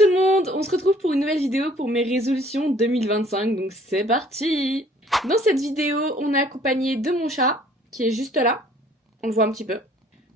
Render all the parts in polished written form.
tout le monde, on se retrouve pour une nouvelle vidéo pour mes résolutions 2025, donc c'est parti. Dans cette vidéo, on est accompagné de mon chat, qui est juste là, on le voit un petit peu.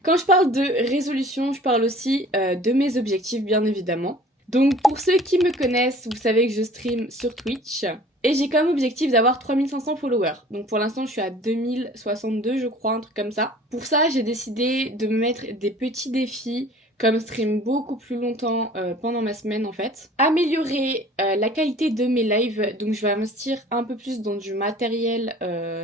Quand je parle de résolutions, je parle aussi de mes objectifs, bien évidemment. Donc pour ceux qui me connaissent, vous savez que je stream sur Twitch, et j'ai comme objectif d'avoir 3500 followers. Donc pour l'instant, je suis à 2062, je crois, un truc comme ça. Pour ça, j'ai décidé de me mettre des petits défis, comme stream beaucoup plus longtemps pendant ma semaine en fait. Améliorer la qualité de mes lives, donc je vais investir un peu plus dans du matériel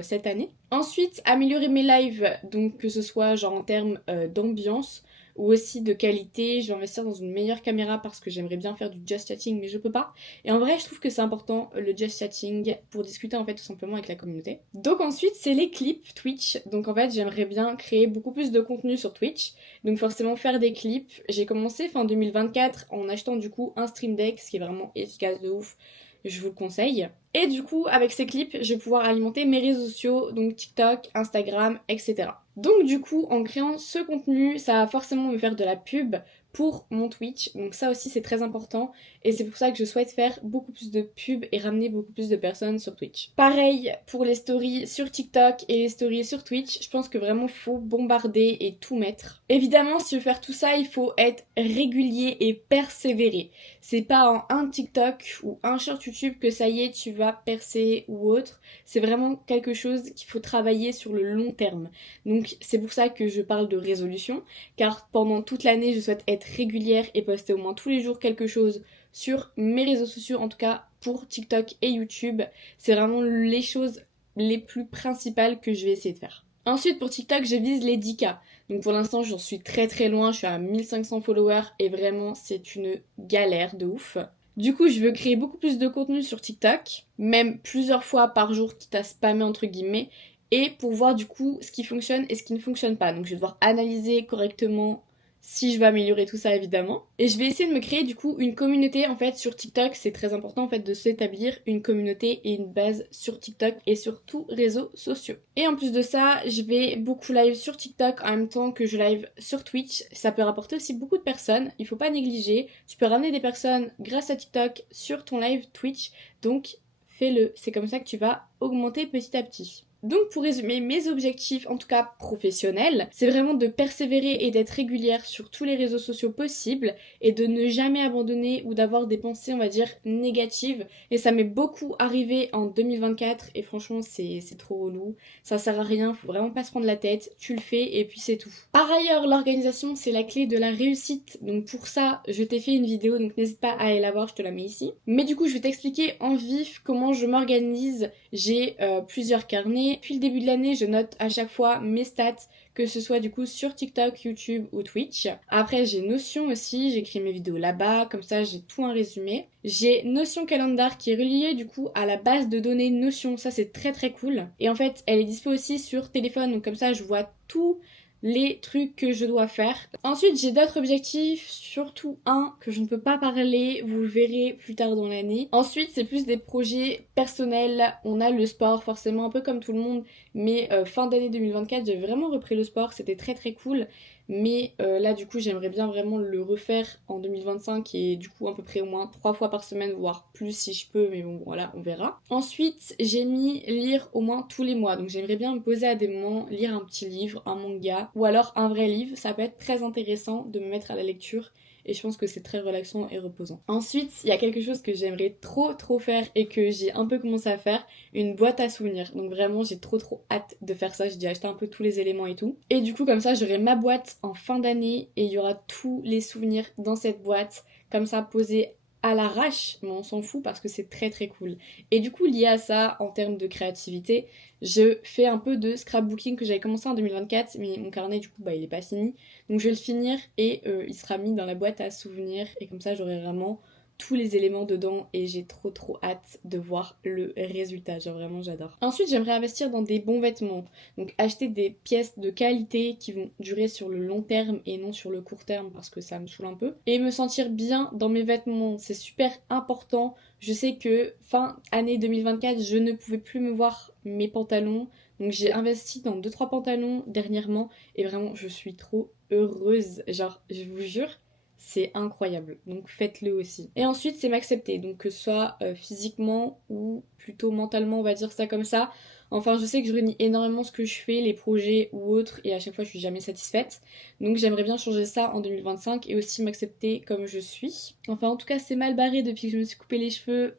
cette année. Ensuite, améliorer mes lives, donc que ce soit genre en termes d'ambiance ou aussi de qualité. Je vais investir dans une meilleure caméra parce que j'aimerais bien faire du just chatting mais je peux pas. Et en vrai, je trouve que c'est important le just chatting pour discuter en fait tout simplement avec la communauté. Donc ensuite, c'est les clips Twitch. Donc en fait, j'aimerais bien créer beaucoup plus de contenu sur Twitch. Donc forcément faire des clips. J'ai commencé fin 2024 en achetant du coup un Stream Deck, ce qui est vraiment efficace de ouf. Je vous le conseille. Et du coup, avec ces clips, je vais pouvoir alimenter mes réseaux sociaux, donc TikTok, Instagram, etc. Donc du coup, en créant ce contenu, ça va forcément me faire de la pub pour mon Twitch. Donc ça aussi, c'est très important. Et c'est pour ça que je souhaite faire beaucoup plus de pubs et ramener beaucoup plus de personnes sur Twitch. Pareil pour les stories sur TikTok et les stories sur Twitch. Je pense que vraiment, faut bombarder et tout mettre. Évidemment, si tu veux faire tout ça, il faut être régulier et persévérer. C'est pas en un TikTok ou un short YouTube que ça y est, tu vas percer ou autre. C'est vraiment quelque chose qu'il faut travailler sur le long terme. Donc c'est pour ça que je parle de résolution, car pendant toute l'année, je souhaite être régulière et poster au moins tous les jours quelque chose sur mes réseaux sociaux, en tout cas pour TikTok et YouTube. C'est vraiment les choses les plus principales que je vais essayer de faire. Ensuite, pour TikTok, je vise les 10K. Donc pour l'instant, j'en suis très très loin, je suis à 1500 followers et vraiment, c'est une galère de ouf. Du coup, je veux créer beaucoup plus de contenu sur TikTok, même plusieurs fois par jour, quitte à spammer entre guillemets, et pour voir du coup ce qui fonctionne et ce qui ne fonctionne pas. Donc je vais devoir analyser correctement si je veux améliorer tout ça évidemment. Et je vais essayer de me créer du coup une communauté en fait sur TikTok. C'est très important en fait de s'établir une communauté et une base sur TikTok et sur tous réseaux sociaux. Et en plus de ça, je vais beaucoup live sur TikTok en même temps que je live sur Twitch. Ça peut rapporter aussi beaucoup de personnes, il faut pas négliger. Tu peux ramener des personnes grâce à TikTok sur ton live Twitch. Donc fais-le, c'est comme ça que tu vas augmenter petit à petit. Donc pour résumer, mes objectifs, en tout cas professionnels, c'est vraiment de persévérer et d'être régulière sur tous les réseaux sociaux possibles et de ne jamais abandonner ou d'avoir des pensées, on va dire, négatives. Et ça m'est beaucoup arrivé en 2024 et franchement c'est trop relou. Ça sert à rien, faut vraiment pas se prendre la tête, tu le fais et puis c'est tout. Par ailleurs, l'organisation c'est la clé de la réussite. Donc pour ça, je t'ai fait une vidéo, donc n'hésite pas à aller la voir, je te la mets ici. Mais du coup, je vais t'expliquer en vif comment je m'organise. J'ai plusieurs carnets. Depuis le début de l'année, je note à chaque fois mes stats, que ce soit du coup sur TikTok, YouTube ou Twitch. Après, j'ai Notion aussi, j'écris mes vidéos là-bas, comme ça j'ai tout un résumé. J'ai Notion Calendar qui est reliée du coup à la base de données Notion, ça c'est très très cool. Et en fait, elle est dispo aussi sur téléphone, donc comme ça je vois tout les trucs que je dois faire. Ensuite, j'ai d'autres objectifs, surtout un que je ne peux pas parler, vous le verrez plus tard dans l'année. Ensuite, c'est plus des projets personnels. On a le sport, forcément, un peu comme tout le monde, mais fin d'année 2024, j'ai vraiment repris le sport, c'était très très cool. Mais là, du coup, j'aimerais bien vraiment le refaire en 2025 et du coup, à peu près au moins 3 fois par semaine, voire plus si je peux, mais bon, voilà, on verra. Ensuite, j'ai mis lire au moins tous les mois. Donc, j'aimerais bien me poser à des moments, lire un petit livre, un manga ou alors un vrai livre. Ça peut être très intéressant de me mettre à la lecture. Et je pense que c'est très relaxant et reposant. Ensuite, il y a quelque chose que j'aimerais trop faire et que j'ai un peu commencé à faire, une boîte à souvenirs. Donc vraiment, j'ai trop hâte de faire ça. J'ai dû acheter un peu tous les éléments et tout. Et du coup, comme ça, j'aurai ma boîte en fin d'année et il y aura tous les souvenirs dans cette boîte, comme ça, posés à l'arrache, mais on s'en fout parce que c'est très cool. Et du coup, lié à ça, en termes de créativité, je fais un peu de scrapbooking que j'avais commencé en 2024, mais mon carnet, du coup, bah, il est pas fini. Donc je vais le finir et il sera mis dans la boîte à souvenirs. Et comme ça, j'aurai vraiment tous les éléments dedans et j'ai trop hâte de voir le résultat. Genre vraiment, j'adore. Ensuite, j'aimerais investir dans des bons vêtements. Donc acheter des pièces de qualité qui vont durer sur le long terme et non sur le court terme parce que ça me saoule un peu. Et me sentir bien dans mes vêtements, c'est super important. Je sais que fin année 2024, je ne pouvais plus me voir mes pantalons. Donc j'ai investi dans 2-3 pantalons dernièrement et vraiment je suis trop heureuse. Genre je vous jure, c'est incroyable. Donc faites-le aussi. Et ensuite, c'est m'accepter. Donc que ce soit physiquement ou plutôt mentalement, on va dire ça comme ça. Enfin, je sais que je renie énormément ce que je fais, les projets ou autres, et à chaque fois, je suis jamais satisfaite. Donc j'aimerais bien changer ça en 2025 et aussi m'accepter comme je suis. Enfin, en tout cas, c'est mal barré depuis que je me suis coupé les cheveux.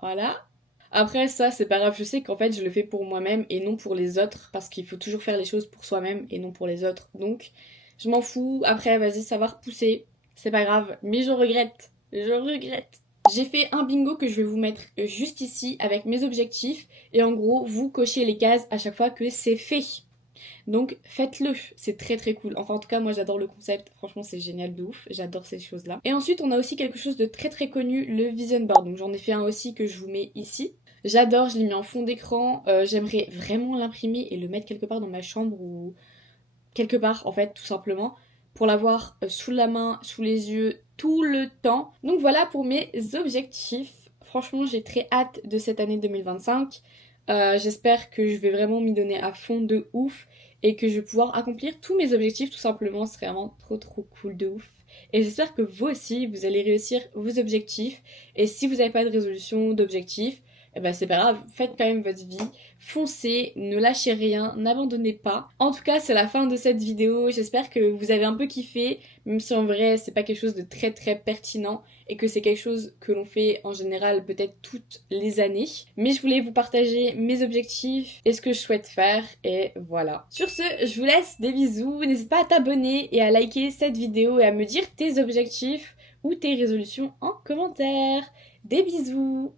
Voilà. Après, ça, c'est pas grave. Je sais qu'en fait, je le fais pour moi-même et non pour les autres, parce qu'il faut toujours faire les choses pour soi-même et non pour les autres. Donc, je m'en fous. Après, vas-y, ça va repousser. C'est pas grave. Mais je regrette. Je regrette. J'ai fait un bingo que je vais vous mettre juste ici avec mes objectifs. Et en gros, vous cochez les cases à chaque fois que c'est fait. Donc faites-le, c'est très très cool. Enfin en tout cas moi j'adore le concept, franchement c'est génial de ouf, j'adore ces choses-là. Et ensuite on a aussi quelque chose de très très connu, le vision board. Donc j'en ai fait un aussi que je vous mets ici. J'adore, je l'ai mis en fond d'écran, j'aimerais vraiment l'imprimer et le mettre quelque part dans ma chambre ou quelque part en fait tout simplement pour l'avoir sous la main, sous les yeux tout le temps. Donc voilà pour mes objectifs. Franchement j'ai très hâte de cette année 2025. J'espère que je vais vraiment m'y donner à fond de ouf et que je vais pouvoir accomplir tous mes objectifs tout simplement. Ce serait vraiment trop trop cool de ouf. Et j'espère que vous aussi vous allez réussir vos objectifs. Et si vous n'avez pas de résolution, d'objectifs, eh ben c'est pas grave, faites quand même votre vie, foncez, ne lâchez rien, n'abandonnez pas. En tout cas, c'est la fin de cette vidéo. J'espère que vous avez un peu kiffé, même si en vrai, c'est pas quelque chose de très très pertinent et que c'est quelque chose que l'on fait en général peut-être toutes les années. Mais je voulais vous partager mes objectifs et ce que je souhaite faire et voilà. Sur ce, je vous laisse des bisous. N'hésite pas à t'abonner et à liker cette vidéo et à me dire tes objectifs ou tes résolutions en commentaire. Des bisous!